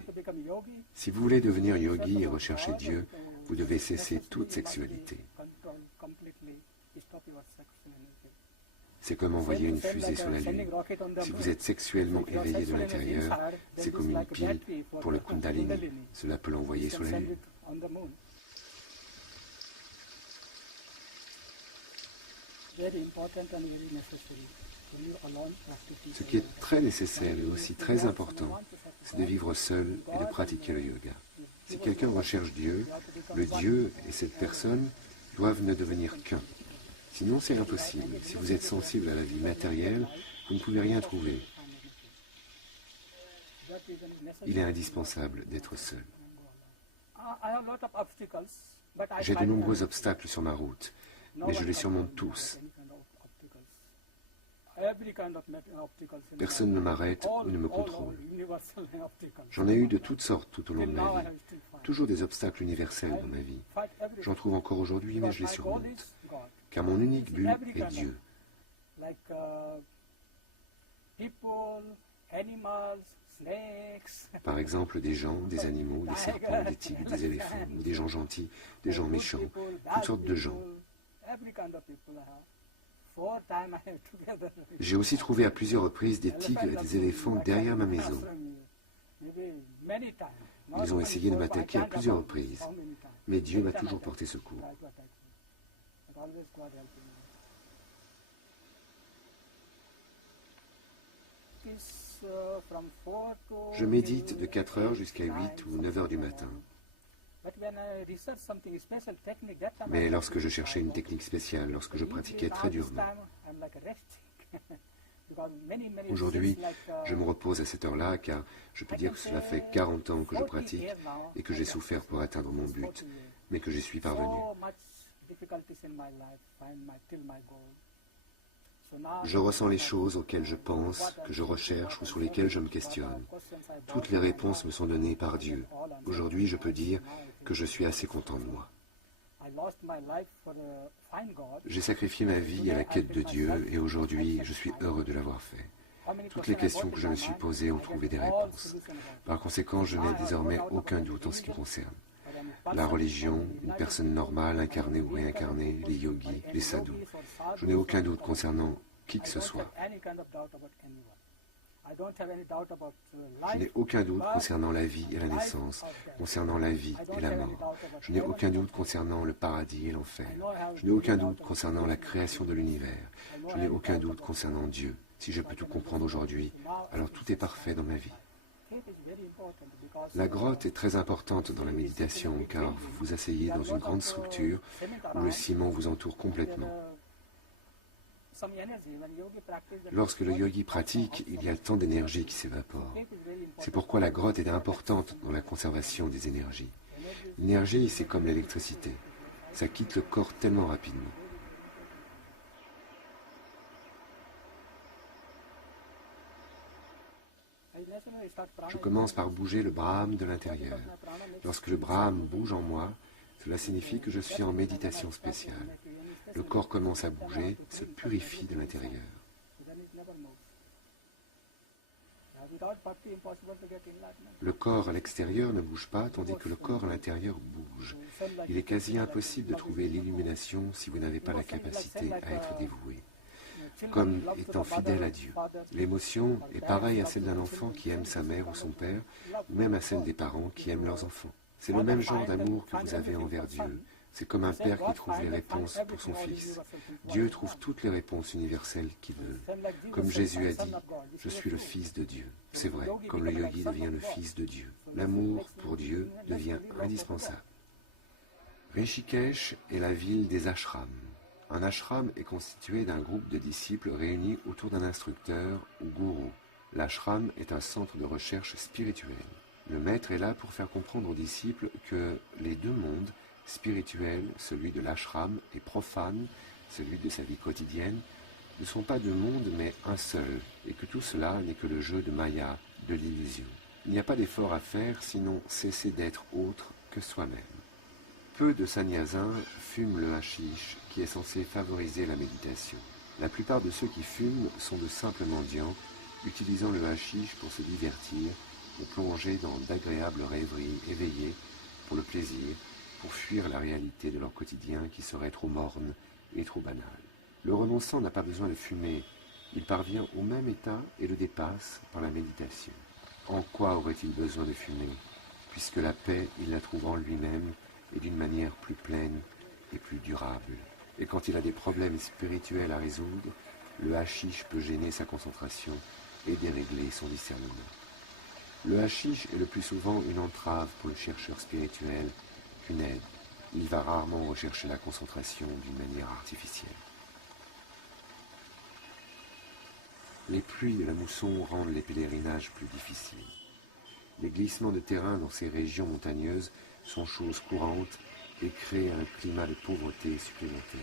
Si vous voulez devenir yogi et rechercher Dieu, vous devez cesser toute sexualité. C'est comme envoyer une fusée sur la Lune. Si vous êtes sexuellement éveillé de l'intérieur, c'est comme une pile pour le Kundalini. Cela peut l'envoyer sur la Lune. Ce qui est très nécessaire et aussi très important, c'est de vivre seul et de pratiquer le yoga. Si quelqu'un recherche Dieu, le Dieu et cette personne doivent ne devenir qu'un. Sinon, c'est impossible. Si vous êtes sensible à la vie matérielle, vous ne pouvez rien trouver. Il est indispensable d'être seul. J'ai de nombreux obstacles sur ma route, mais je les surmonte tous. Personne ne m'arrête ou ne me contrôle. J'en ai eu de toutes sortes tout au long de ma vie. Toujours des obstacles universels dans ma vie. J'en trouve encore aujourd'hui, mais je les surmonte. Car mon unique but est Dieu. Par exemple, des gens, des animaux, des serpents, des tigres, des éléphants, ou des gens gentils, des gens méchants, toutes sortes de gens. J'ai aussi trouvé à plusieurs reprises des tigres et des éléphants derrière ma maison. Ils ont essayé de m'attaquer à plusieurs reprises, mais Dieu m'a toujours porté secours. Je médite de 4 heures jusqu'à 8 ou 9 heures du matin. Mais lorsque je cherchais une technique spéciale, lorsque je pratiquais très durement, aujourd'hui, je me repose à cette heure-là car je peux dire que cela fait 40 ans que je pratique et que j'ai souffert pour atteindre mon but, mais que j'y suis parvenu. Je ressens les choses auxquelles je pense, que je recherche ou sur lesquelles je me questionne. Toutes les réponses me sont données par Dieu. Aujourd'hui, je peux dire que je suis assez content de moi. J'ai sacrifié ma vie à la quête de Dieu et aujourd'hui, je suis heureux de l'avoir fait. Toutes les questions que je me suis posées ont trouvé des réponses. Par conséquent, je n'ai désormais aucun doute en ce qui concerne la religion, une personne normale, incarnée ou réincarnée, les yogis, les sadhus. Je n'ai aucun doute concernant qui que ce soit. Je n'ai aucun doute concernant la vie et la naissance, concernant la vie et la mort. Je n'ai aucun doute concernant le paradis et l'enfer. Je n'ai aucun doute concernant la création de l'univers. Je n'ai aucun doute concernant Dieu. Si je peux tout comprendre aujourd'hui, alors tout est parfait dans ma vie. La grotte est très importante dans la méditation car vous vous asseyez dans une grande structure où le ciment vous entoure complètement. Lorsque le yogi pratique, il y a tant d'énergie qui s'évapore. C'est pourquoi la grotte est importante dans la conservation des énergies. L'énergie, c'est comme l'électricité. Ça quitte le corps tellement rapidement. Je commence par bouger le Brahman de l'intérieur. Lorsque le Brahman bouge en moi, cela signifie que je suis en méditation spéciale. Le corps commence à bouger, se purifie de l'intérieur. Le corps à l'extérieur ne bouge pas, tandis que le corps à l'intérieur bouge. Il est quasi impossible de trouver l'illumination si vous n'avez pas la capacité à être dévoué, comme étant fidèle à Dieu. L'émotion est pareille à celle d'un enfant qui aime sa mère ou son père, ou même à celle des parents qui aiment leurs enfants. C'est le même genre d'amour que vous avez envers Dieu. C'est comme un père qui trouve les réponses pour son fils. Dieu trouve toutes les réponses universelles qu'il veut. Comme Jésus a dit, « Je suis le Fils de Dieu ». C'est vrai, comme le yogi devient le Fils de Dieu. L'amour pour Dieu devient indispensable. Rishikesh est la ville des ashrams. Un ashram est constitué d'un groupe de disciples réunis autour d'un instructeur ou gourou. L'ashram est un centre de recherche spirituelle. Le maître est là pour faire comprendre aux disciples que les deux mondes, spirituel, celui de l'ashram, et profane, celui de sa vie quotidienne, ne sont pas deux mondes mais un seul, et que tout cela n'est que le jeu de Maya, de l'illusion. Il n'y a pas d'effort à faire, sinon cesser d'être autre que soi-même. Peu de sannyasins fument le hashish, qui est censé favoriser la méditation. La plupart de ceux qui fument sont de simples mendiants, utilisant le hashish pour se divertir, ou plonger dans d'agréables rêveries éveillées pour le plaisir, pour fuir la réalité de leur quotidien qui serait trop morne et trop banale. Le renonçant n'a pas besoin de fumer, il parvient au même état et le dépasse par la méditation. En quoi aurait-il besoin de fumer, puisque la paix, il la trouve en lui-même et d'une manière plus pleine et plus durable. Et quand il a des problèmes spirituels à résoudre, le hashish peut gêner sa concentration et dérégler son discernement. Le hashish est le plus souvent une entrave pour le chercheur spirituel qu'une aide. Il va rarement rechercher la concentration d'une manière artificielle. Les pluies de la mousson rendent les pèlerinages plus difficiles. Les glissements de terrain dans ces régions montagneuses sont choses courantes et créent un climat de pauvreté supplémentaire.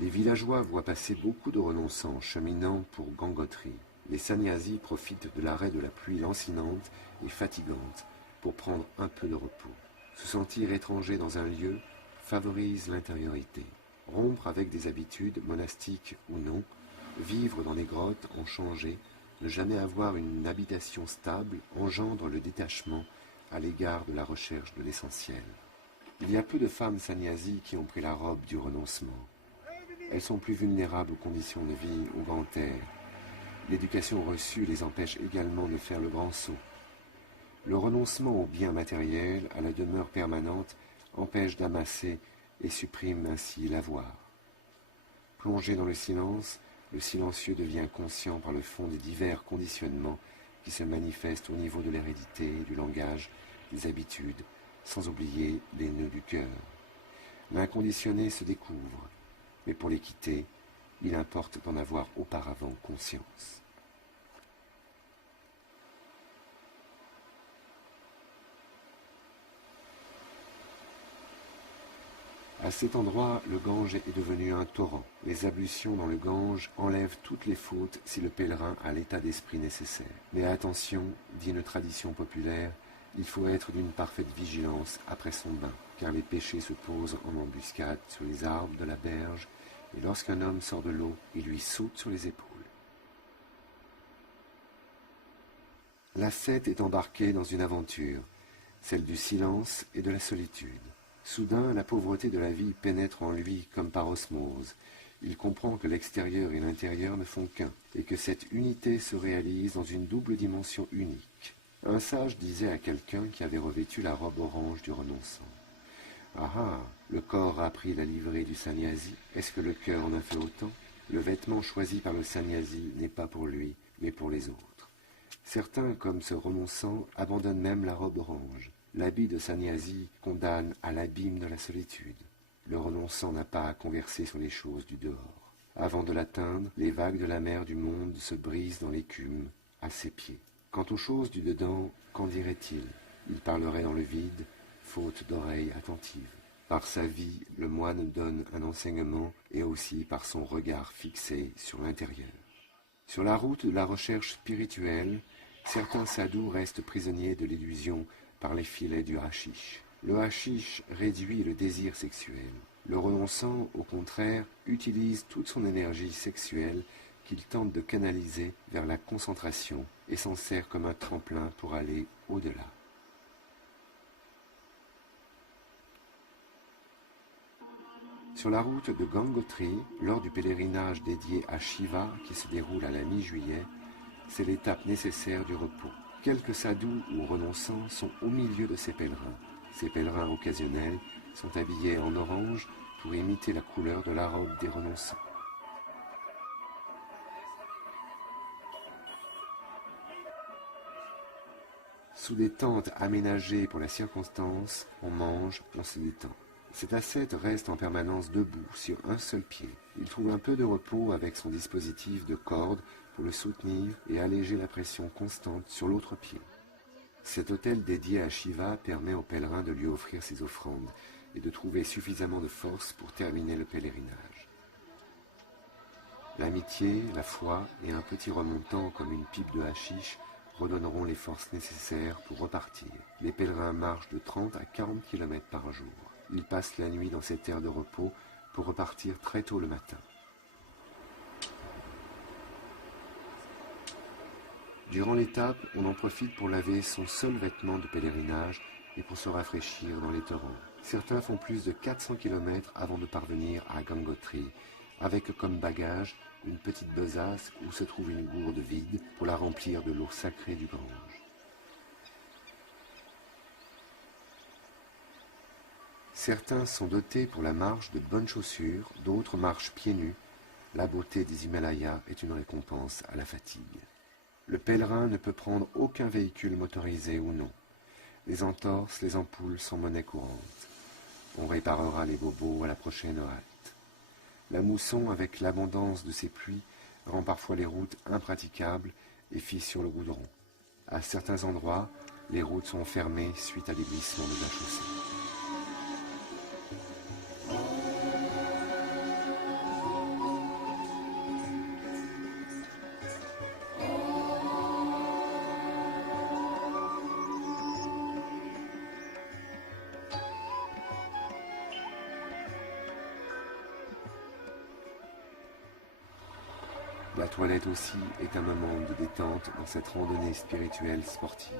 Les villageois voient passer beaucoup de renonçants cheminant pour Gangotri. Les sannyasis profitent de l'arrêt de la pluie lancinante et fatigante pour prendre un peu de repos. Se sentir étranger dans un lieu favorise l'intériorité. Rompre avec des habitudes, monastiques ou non, vivre dans des grottes en changer, ne jamais avoir une habitation stable engendre le détachement à l'égard de la recherche de l'essentiel. Il y a peu de femmes sannyasis qui ont pris la robe du renoncement. Elles sont plus vulnérables aux conditions de vie au grand air. L'éducation reçue les empêche également de faire le grand saut. Le renoncement aux biens matériels, à la demeure permanente, empêche d'amasser et supprime ainsi l'avoir. Plongé dans le silencieux devient conscient par le fond des divers conditionnements qui se manifestent au niveau de l'hérédité, du langage, des habitudes, sans oublier les nœuds du cœur. L'inconditionné se découvre, mais pour les quitter, il importe d'en avoir auparavant conscience. À cet endroit, le Gange est devenu un torrent. Les ablutions dans le Gange enlèvent toutes les fautes si le pèlerin a l'état d'esprit nécessaire. Mais attention, dit une tradition populaire, il faut être d'une parfaite vigilance après son bain, car les péchés se posent en embuscade sur les arbres de la berge, et lorsqu'un homme sort de l'eau, il lui saute sur les épaules. L'ascète est embarqué dans une aventure, celle du silence et de la solitude. Soudain, la pauvreté de la vie pénètre en lui comme par osmose. Il comprend que l'extérieur et l'intérieur ne font qu'un, et que cette unité se réalise dans une double dimension unique. Un sage disait à quelqu'un qui avait revêtu la robe orange du renonçant. « Ah ah, le corps a pris la livrée du sannyasi, est-ce que le cœur en a fait autant ? Le vêtement choisi par le sannyasi n'est pas pour lui, mais pour les autres. Certains, comme ce renonçant, abandonnent même la robe orange. L'habit de sannyasi condamne à l'abîme de la solitude. Le renonçant n'a pas à converser sur les choses du dehors. Avant de l'atteindre, les vagues de la mer du monde se brisent dans l'écume, à ses pieds. Quant aux choses du dedans, qu'en dirait-il? Il parlerait dans le vide, faute d'oreilles attentives. Par sa vie, le moine donne un enseignement et aussi par son regard fixé sur l'intérieur. Sur la route de la recherche spirituelle, certains sadhus restent prisonniers de l'illusion par les filets du hashish. Le hashish réduit le désir sexuel. Le renonçant, au contraire, utilise toute son énergie sexuelle qu'il tente de canaliser vers la concentration et s'en sert comme un tremplin pour aller au-delà. Sur la route de Gangotri, lors du pèlerinage dédié à Shiva qui se déroule à la mi-juillet, c'est l'étape nécessaire du repos. Quelques sadhus ou renonçants sont au milieu de ces pèlerins. Ces pèlerins occasionnels sont habillés en orange pour imiter la couleur de la robe des renonçants. Sous des tentes aménagées pour la circonstance, on mange, on se détend. Cet ascète reste en permanence debout sur un seul pied. Il trouve un peu de repos avec son dispositif de corde pour le soutenir et alléger la pression constante sur l'autre pied. Cet autel dédié à Shiva permet aux pèlerins de lui offrir ses offrandes et de trouver suffisamment de force pour terminer le pèlerinage. L'amitié, la foi et un petit remontant comme une pipe de hashish redonneront les forces nécessaires pour repartir. Les pèlerins marchent de 30 à 40 km par jour. Ils passent la nuit dans cette aire de repos pour repartir très tôt le matin. Durant l'étape, on en profite pour laver son seul vêtement de pèlerinage et pour se rafraîchir dans les torrents. Certains font plus de 400 km avant de parvenir à Gangotri, avec comme bagage une petite besace où se trouve une gourde vide pour la remplir de l'eau sacrée du Gange. Certains sont dotés pour la marche de bonnes chaussures, d'autres marchent pieds nus. La beauté des Himalayas est une récompense à la fatigue. Le pèlerin ne peut prendre aucun véhicule motorisé ou non. Les entorses, les ampoules sont monnaie courante. On réparera les bobos à la prochaine halte. La mousson, avec l'abondance de ses pluies, rend parfois les routes impraticables et fissure le goudron. À certains endroits, les routes sont fermées suite à des glissements de la chaussée. La toilette aussi est un moment de détente dans cette randonnée spirituelle sportive.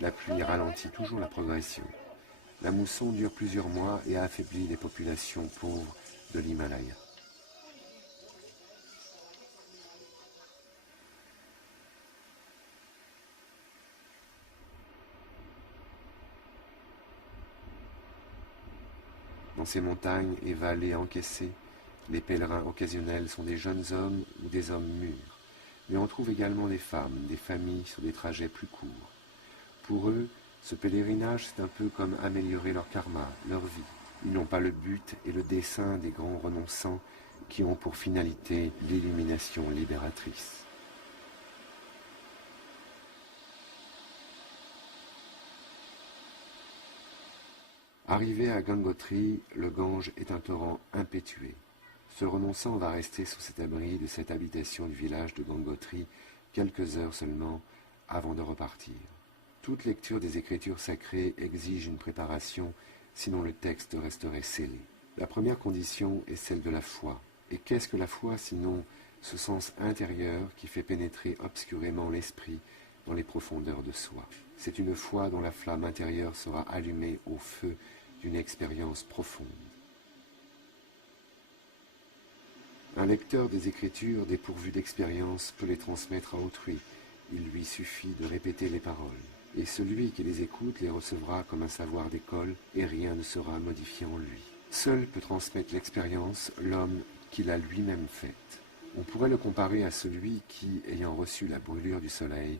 La pluie ralentit toujours la progression. La mousson dure plusieurs mois et affaiblit les populations pauvres de l'Himalaya. Dans ces montagnes et vallées encaissées, les pèlerins occasionnels sont des jeunes hommes ou des hommes mûrs, mais on trouve également des femmes, des familles sur des trajets plus courts. Pour eux, ce pèlerinage, c'est un peu comme améliorer leur karma, leur vie. Ils n'ont pas le but et le dessein des grands renonçants qui ont pour finalité l'illumination libératrice. Arrivé à Gangotri, le Gange est un torrent impétueux. Ce renonçant va rester sous cet abri de cette habitation du village de Gangotri quelques heures seulement avant de repartir. Toute lecture des écritures sacrées exige une préparation, sinon le texte resterait scellé. La première condition est celle de la foi. Et qu'est-ce que la foi sinon ce sens intérieur qui fait pénétrer obscurément l'esprit dans les profondeurs de soi? C'est une foi dont la flamme intérieure sera allumée au feu d'une expérience profonde. Un lecteur des Écritures dépourvu d'expérience peut les transmettre à autrui. Il lui suffit de répéter les paroles. Et celui qui les écoute les recevra comme un savoir d'école et rien ne sera modifié en lui. Seul peut transmettre l'expérience l'homme qui l'a lui-même faite. On pourrait le comparer à celui qui, ayant reçu la brûlure du soleil,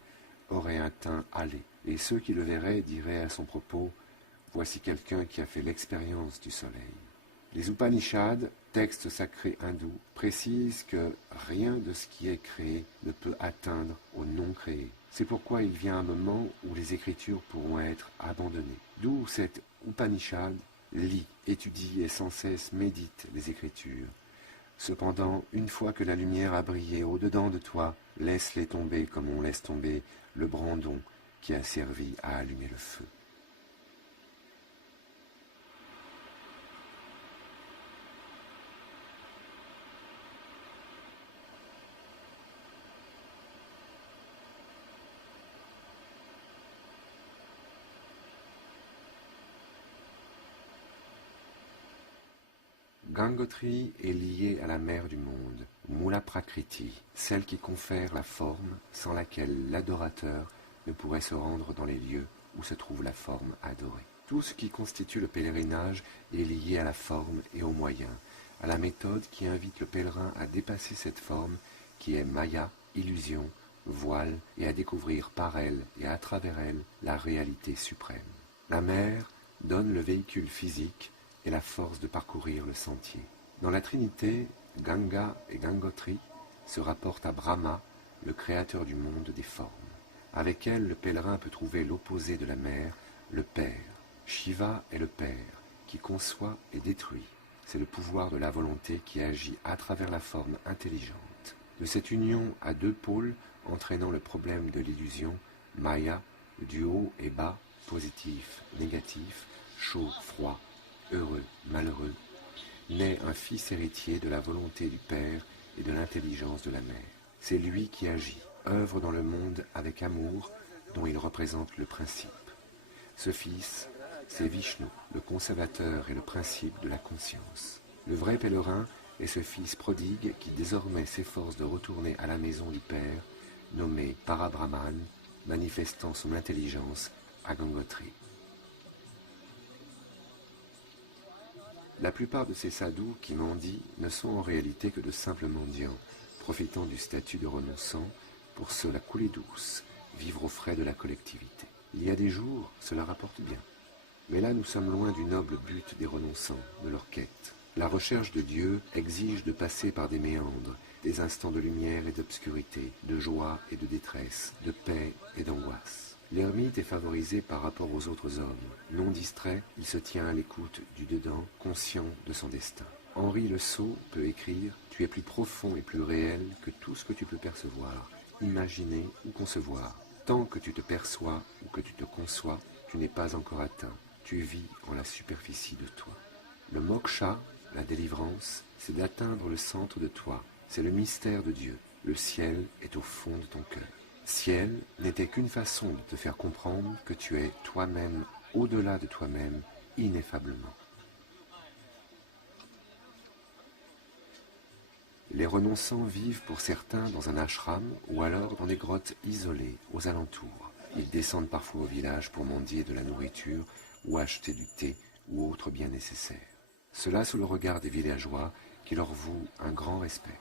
aurait un teint hâlé. Et ceux qui le verraient diraient à son propos « Voici quelqu'un qui a fait l'expérience du soleil ». Les Upanishads, textes sacrés hindous, précisent que rien de ce qui est créé ne peut atteindre au non créé. C'est pourquoi il vient un moment où les écritures pourront être abandonnées. D'où cet Upanishad lit, étudie et sans cesse médite les écritures. Cependant, une fois que la lumière a brillé au-dedans de toi, laisse-les tomber comme on laisse tomber le brandon qui a servi à allumer le feu. Gangotri est liée à la mère du monde, Mula Prakriti, celle qui confère la forme sans laquelle l'adorateur ne pourrait se rendre dans les lieux où se trouve la forme adorée. Tout ce qui constitue le pèlerinage est lié à la forme et aux moyens, à la méthode qui invite le pèlerin à dépasser cette forme qui est maya, illusion, voile, et à découvrir par elle et à travers elle la réalité suprême. La mère donne le véhicule physique et la force de parcourir le sentier. Dans la Trinité, Ganga et Gangotri se rapportent à Brahma, le créateur du monde des formes. Avec elle, le pèlerin peut trouver l'opposé de la mère, le Père. Shiva est le Père, qui conçoit et détruit. C'est le pouvoir de la volonté qui agit à travers la forme intelligente. De cette union à deux pôles, entraînant le problème de l'illusion, Maya, du haut et bas, positif, négatif, chaud, froid, heureux, malheureux, naît un fils héritier de la volonté du Père et de l'intelligence de la Mère. C'est lui qui agit, œuvre dans le monde avec amour, dont il représente le principe. Ce fils, c'est Vishnu, le conservateur et le principe de la conscience. Le vrai pèlerin est ce fils prodigue qui désormais s'efforce de retourner à la maison du Père, nommé Parabrahman, manifestant son intelligence à Gangotri. La plupart de ces sadhus qui mendient ne sont en réalité que de simples mendiants, profitant du statut de renonçant pour se la couler douce, vivre aux frais de la collectivité. Il y a des jours, cela rapporte bien. Mais là, nous sommes loin du noble but des renonçants, de leur quête. La recherche de Dieu exige de passer par des méandres, des instants de lumière et d'obscurité, de joie et de détresse, de paix et d'angoisse. L'ermite est favorisé par rapport aux autres hommes. Non distrait, il se tient à l'écoute du dedans, conscient de son destin. Henri Le Sceau peut écrire « Tu es plus profond et plus réel que tout ce que tu peux percevoir, imaginer ou concevoir. Tant que tu te perçois ou que tu te conçois, tu n'es pas encore atteint. Tu vis en la superficie de toi. » Le moksha, la délivrance, c'est d'atteindre le centre de toi. C'est le mystère de Dieu. Le ciel est au fond de ton cœur. Ciel n'était qu'une façon de te faire comprendre que tu es toi-même, au-delà de toi-même, ineffablement. Les renonçants vivent pour certains dans un ashram ou alors dans des grottes isolées aux alentours. Ils descendent parfois au village pour mendier de la nourriture ou acheter du thé ou autre bien nécessaire. Cela sous le regard des villageois qui leur vouent un grand respect.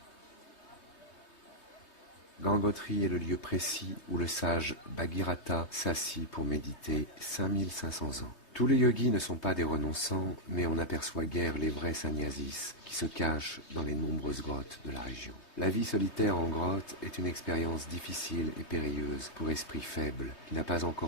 Gangotri est le lieu précis où le sage Bhagirata s'assit pour méditer 5500 ans. Tous les yogis ne sont pas des renonçants, mais on n'aperçoit guère les vrais sannyasis qui se cachent dans les nombreuses grottes de la région. La vie solitaire en grotte est une expérience difficile et périlleuse pour esprit faible qui n'a pas encore